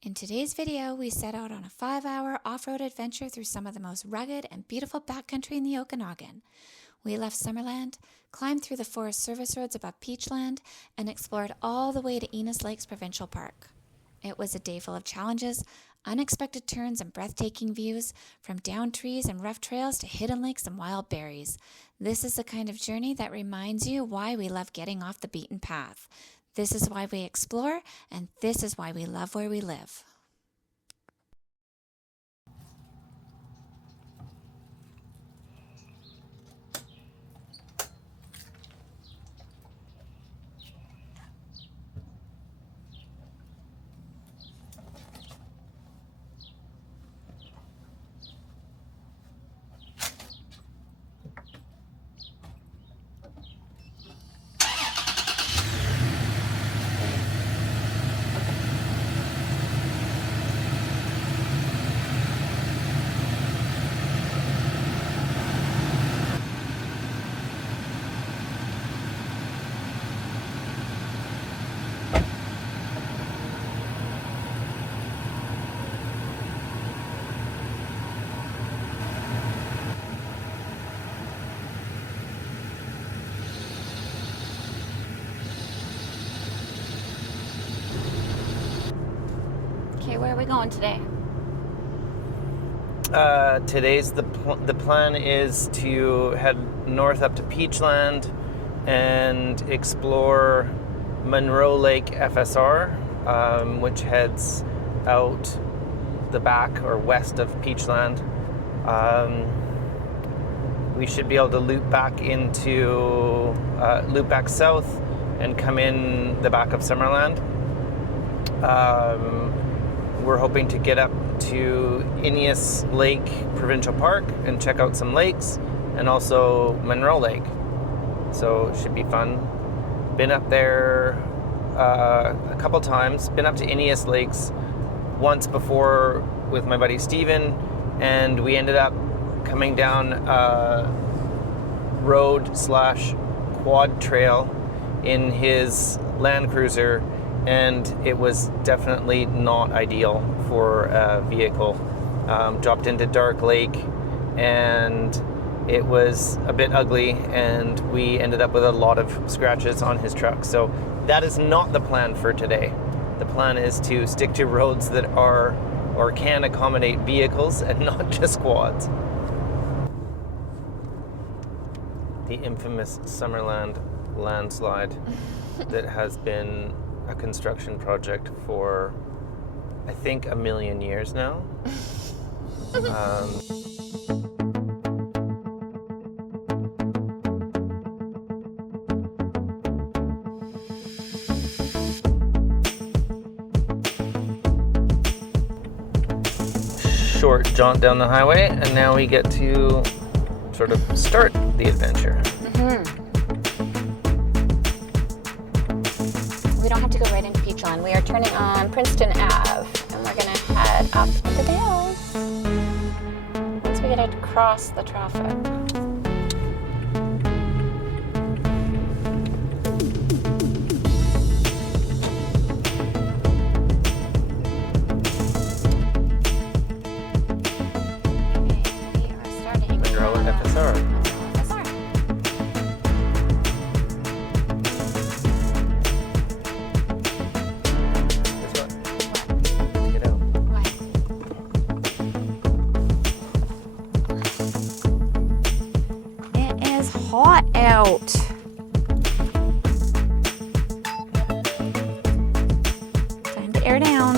In today's video, we set out on a 5-hour off-road adventure through some of the most rugged and beautiful backcountry in the Okanagan. We left Summerland, climbed through the Forest Service Roads above Peachland, and explored all the way to Innes Lakes Provincial Park. It was a day full of challenges, unexpected turns and breathtaking views, from downed trees and rough trails to hidden lakes and wild berries. This is the kind of journey that reminds you why we love getting off the beaten path. This is why we explore, and this is why we love where we live. Okay, where are we going today? Today's the plan is to head north up to Peachland and explore Munro Lake FSR, which heads out the back or west of Peachland. We should be able to loop back south and come in the back of Summerland. We're hoping to get up to Innes Lake Provincial Park and check out some lakes, and also Munro Lake. So it should be fun. Been up there a couple times. Been up to Innes Lakes once before with my buddy Steven, and we ended up coming down a road/quad trail in his Land Cruiser, and it was definitely not ideal for a vehicle. Dropped into Dark Lake, and it was a bit ugly, and we ended up with a lot of scratches on his truck. So that is not the plan for today. The plan is to stick to roads that are or can accommodate vehicles and not just quads. The infamous Summerland landslide that has been a construction project for, I think, 1 million years now. Short jaunt down the highway, and now we get to sort of start the adventure. We don't have to go right into Peachland. We are turning on Princeton Ave, and we're going to head up into the hills once we get across the traffic. Munro FSR. Hot out. Time to air down.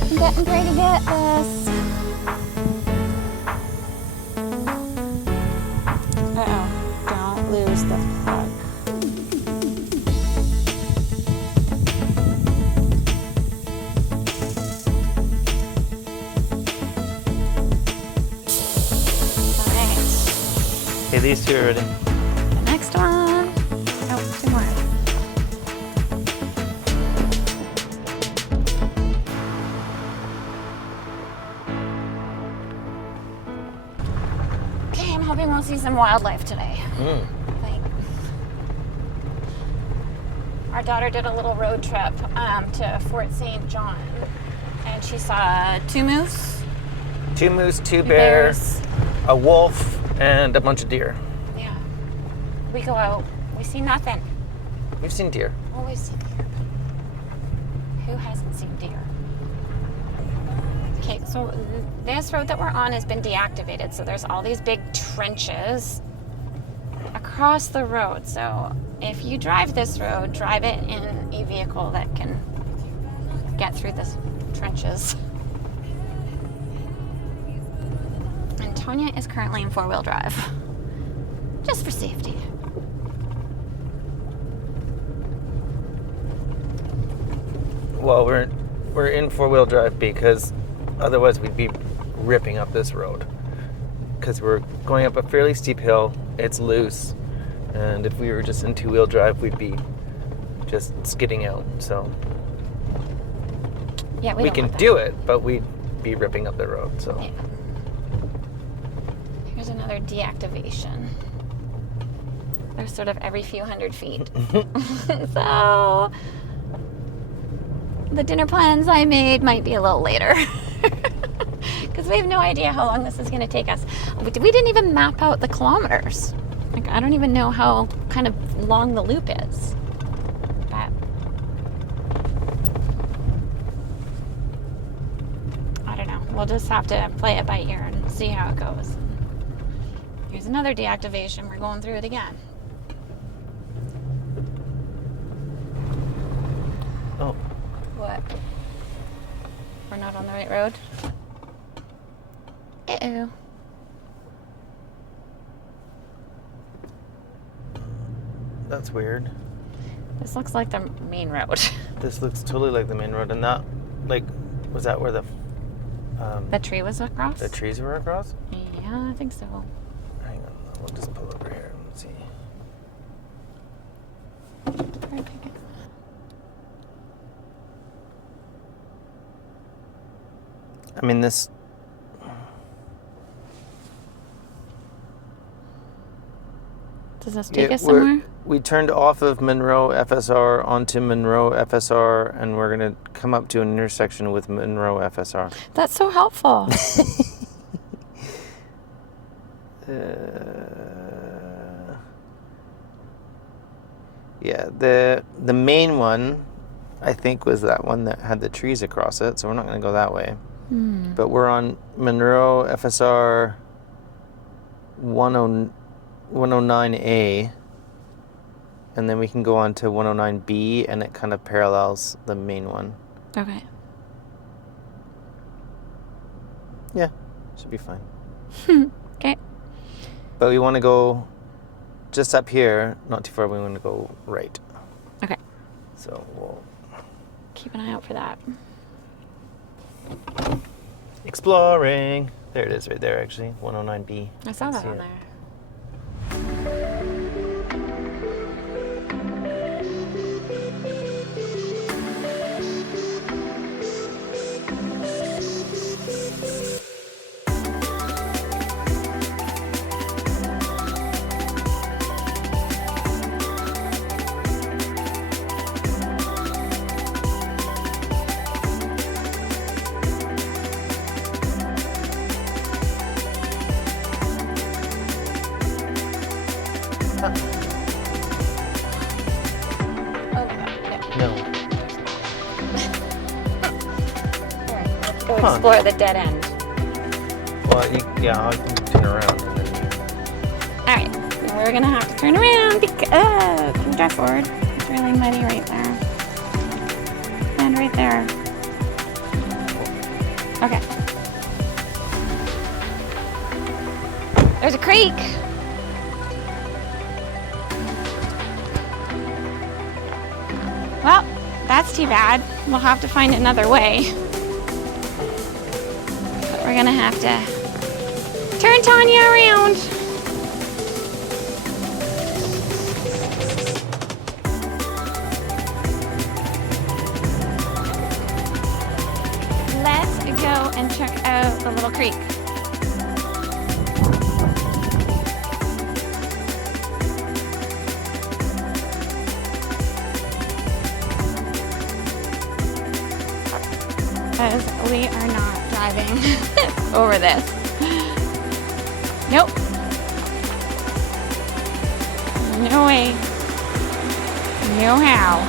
I'm getting ready to get this. Uh-oh. Don't lose the plug. Okay, these two are ready. The next one. Oh, 2 more. Okay, I'm hoping we'll see some wildlife today. Like, Our daughter did a little road trip to Fort St. John, and she saw 2 moose, 2 moose, 2 bears, a wolf, and a bunch of deer. Yeah. We go out, we see nothing. We've seen deer. Oh, we've seen deer. Who hasn't seen deer? Okay, so this road that we're on has been deactivated, so there's all these big trenches across the road. So if you drive this road, drive it in a vehicle that can get through the trenches. And Tonya is currently in 4-wheel drive, just for safety. Well, we're in 4-wheel drive because otherwise we'd be ripping up this road. Because we're going up a fairly steep hill, it's loose, and if we were just in 2-wheel drive, we'd be just skidding out. So Yeah, we can do it, but we'd be ripping up the road. So yeah. Here's another deactivation. They're sort of every few hundred feet. So the dinner plans I made might be a little later. Because we have no idea how long this is going to take us. We didn't even map out the kilometers. Like, I don't even know how kind of long the loop is. But I don't know. We'll just have to play it by ear and see how it goes. Here's another deactivation. We're going through it again. Oh. What? We're not on the right road? Uh-oh. That's weird. This looks like the main road. This looks totally like the main road, and that, like, was that where the tree was across? the trees were across? Yeah, I think so. Hang on, we'll just pull over here and see. I mean, this. Does this take us somewhere? We turned off of Munro FSR onto Munro FSR, and we're going to come up to an intersection with Munro FSR. That's so helpful. Yeah, the main one, I think, was that one that had the trees across it, so we're not going to go that way. But we're on Munro FSR 109A, and then we can go on to 109B, and it kind of parallels the main one. Okay. Yeah, should be fine. Okay. But we want to go just up here, not too far. We want to go right. Okay. So we'll keep an eye out for that. Exploring. There it is, right there. Actually, 109B. I saw that on there. Explore the dead end. Well, yeah, I can turn around. Alright, we're gonna have to turn around because can you drive forward? It's really muddy right there. And right there. Okay. There's a creek. Well, that's too bad. We'll have to find another way. We're gonna have to turn Tonya around. Let's go and check out the little creek. because we are not driving over this. Nope. No way. No how.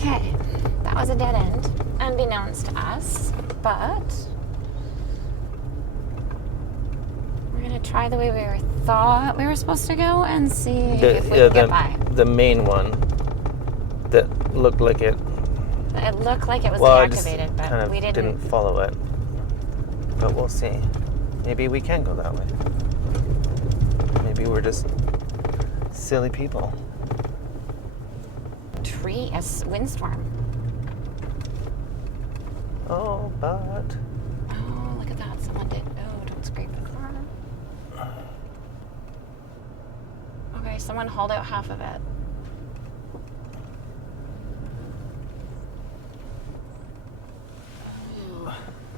Okay, that was a dead end, unbeknownst to us, but we're gonna try the way we thought we were supposed to go and see if we can get by. The main one that looked like it. It looked like it was I deactivated, just but kind of we didn't follow it. But we'll see. Maybe we can go that way. Maybe we're just silly people. A windstorm. Oh, but... Oh, look at that. Someone did. Oh, don't scrape the car. Okay, someone hauled out half of it.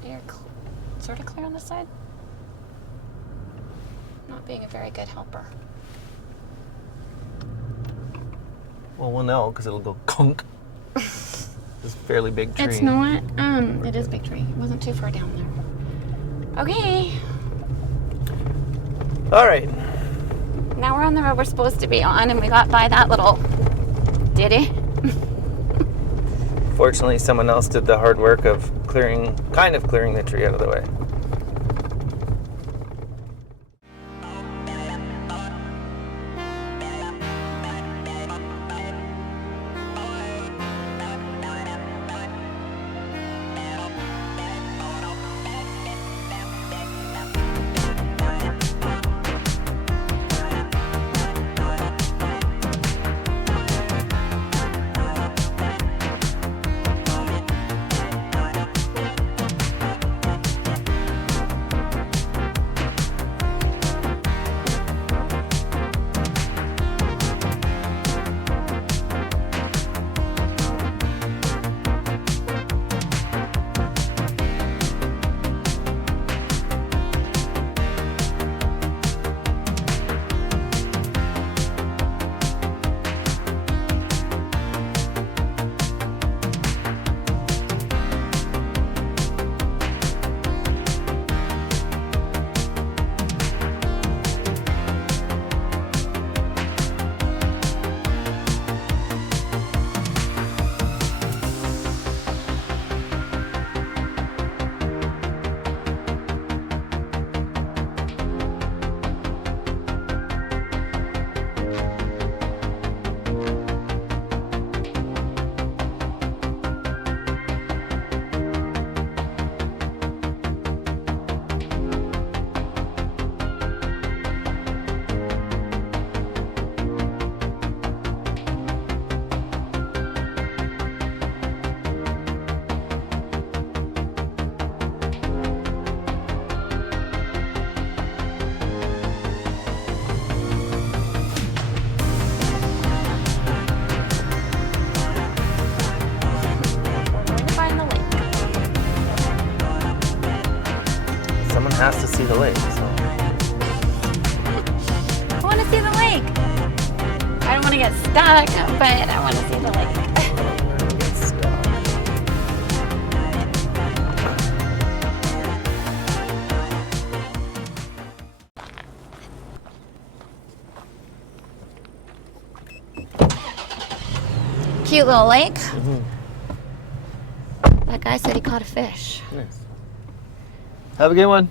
You're sort of clear on this side? Not being a very good helper. Well, we'll know because it'll go conk. This fairly big tree. It's not. It is a big tree. It wasn't too far down there. Okay. All right. Now we're on the road we're supposed to be on, and we got by that little ditty. Fortunately, someone else did the hard work of clearing the tree out of the way. Has to see the lake, so. I want to see the lake. I don't want to get stuck, but I want to see the lake. Get stuck. Cute little lake. Mm-hmm. That guy said he caught a fish. Nice. Have a good one.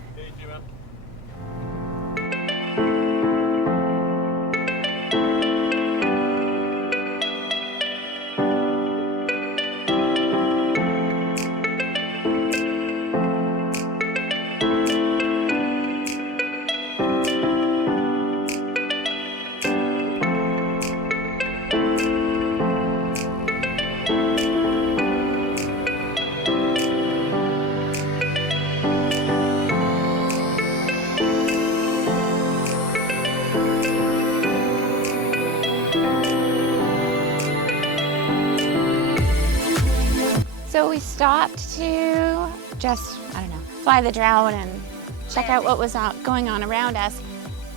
we stopped to just, I don't know, fly the drone and check out what was going on around us.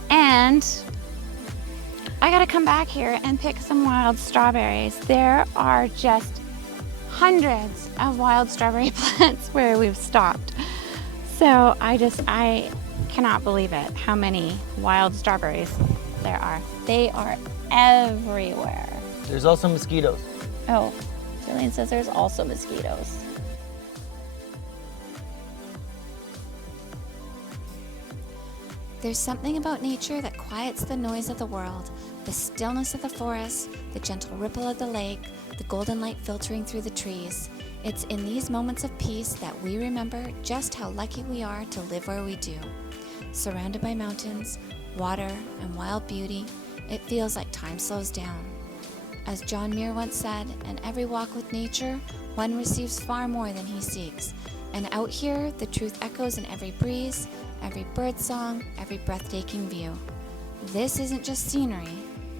And I gotta come back here and pick some wild strawberries. There are just hundreds of wild strawberry plants where we've stopped. So I cannot believe it, how many wild strawberries there are. They are everywhere. There's also mosquitoes. Oh, Julian says there's also mosquitoes. There's something about nature that quiets the noise of the world, the stillness of the forest, the gentle ripple of the lake, the golden light filtering through the trees. It's in these moments of peace that we remember just how lucky we are to live where we do. Surrounded by mountains, water, and wild beauty, it feels like time slows down. As John Muir once said, in every walk with nature, one receives far more than he seeks. And out here, the truth echoes in every breeze, every bird song, every breathtaking view. This isn't just scenery,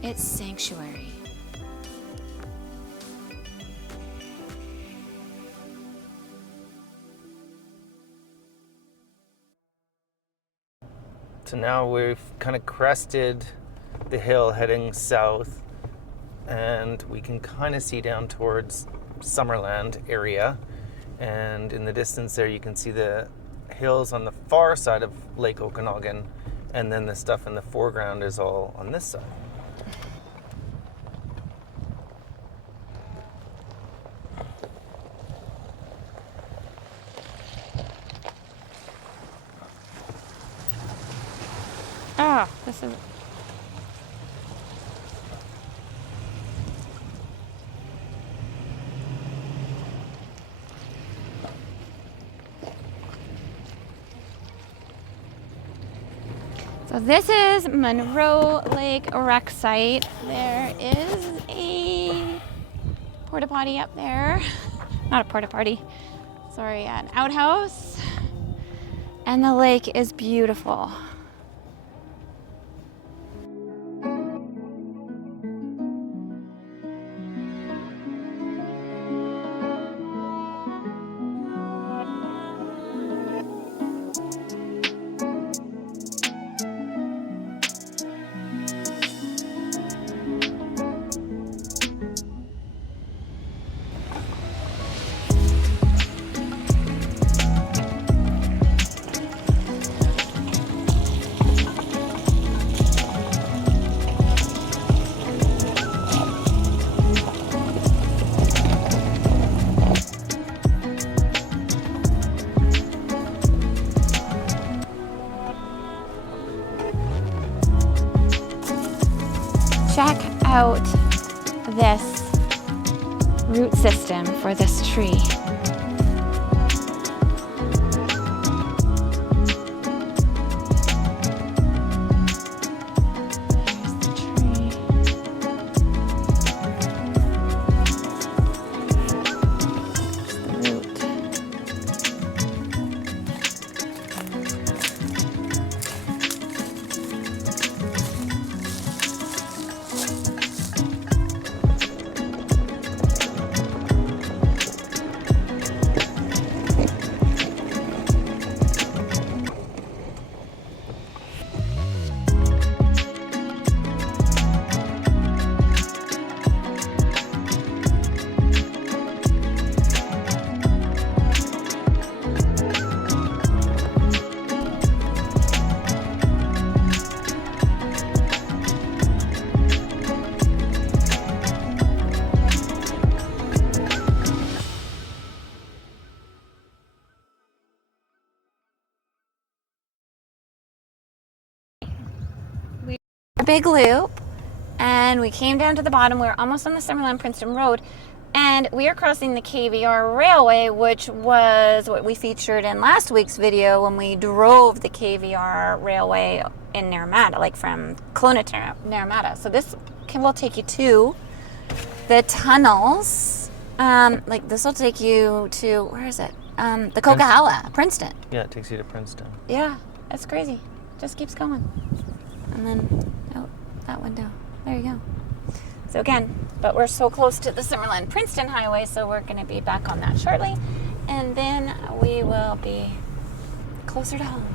it's sanctuary. So now we've kind of crested the hill heading south, and we can kind of see down towards Summerland area. And in the distance there, you can see the hills on the far side of Lake Okanagan, and then the stuff in the foreground is all on this side. Oh, this is... So this is Munro Lake Rec Site. There is a porta potty up there. Not a porta potty, sorry, an outhouse. And the lake is beautiful. Check out this root system for this tree. Here's the tree. There's the root. A big loop, and we came down to the bottom. We were almost on the Summerland Princeton Road, and we are crossing the KVR Railway, which was what we featured in last week's video when we drove the KVR Railway in Naramata, like from Kelowna to Naramata. So this will take you to the tunnels. Like this will take you to, where is it? The Coquihalla, Princeton. Yeah, it takes you to Princeton. Yeah, it's crazy. Just keeps going. And then out that window. There you go. So again, But we're so close to the Summerland-Princeton Highway, so we're going to be back on that shortly. And then we will be closer to home.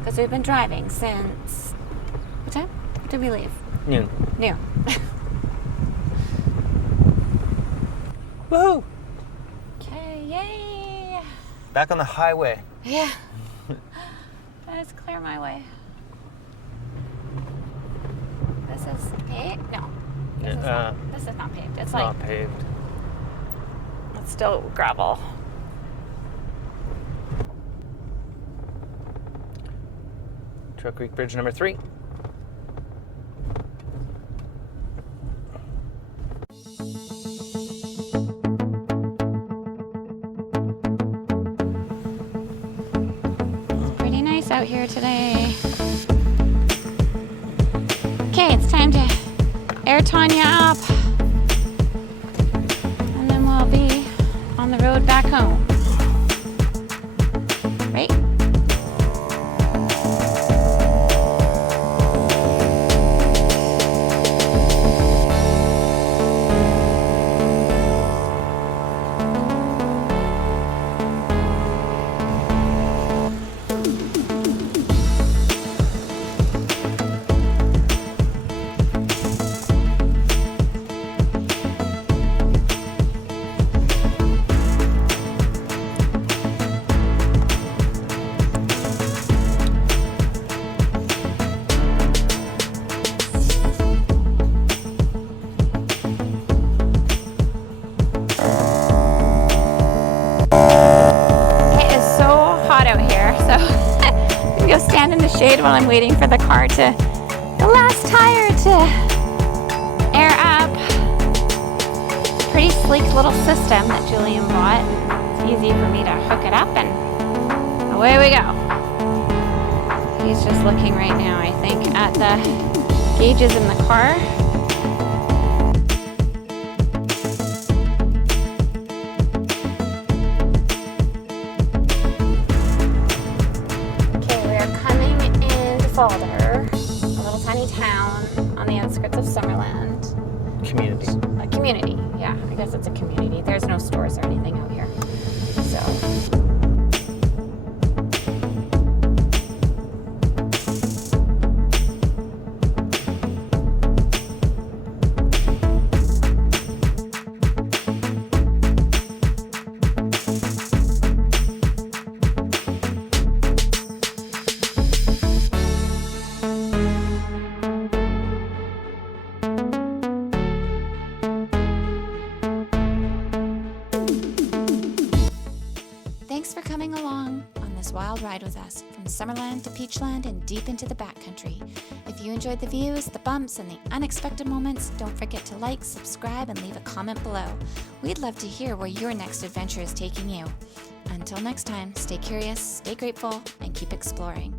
Because we've been driving since... What time did we leave? Noon. Noon. Woohoo! Okay, yay! Back on the highway. Yeah. Let's clear my way. This is paved? No. This is not paved. It's like... Not paved. It's still gravel. Trail Creek Bridge number 3. It's pretty nice out here today. Okay, it's time to air Tonya up. And then we'll be on the road back home. Right? Stand in the shade while I'm waiting for the car to, the last tire to air up. Pretty sleek little system that Julian bought. It's easy for me to hook it up and away we go. He's just looking right now, I think, at the gauges in the car. Father, a little tiny town on the outskirts of Summerland. Community. A community, yeah. I guess it's a community. There's no stores or anything out here. So. Thanks for coming along on this wild ride with us, from Summerland to Peachland and deep into the backcountry. If you enjoyed the views, the bumps, and the unexpected moments, don't forget to like, subscribe, and leave a comment below. We'd love to hear where your next adventure is taking you. Until next time, stay curious, stay grateful, and keep exploring.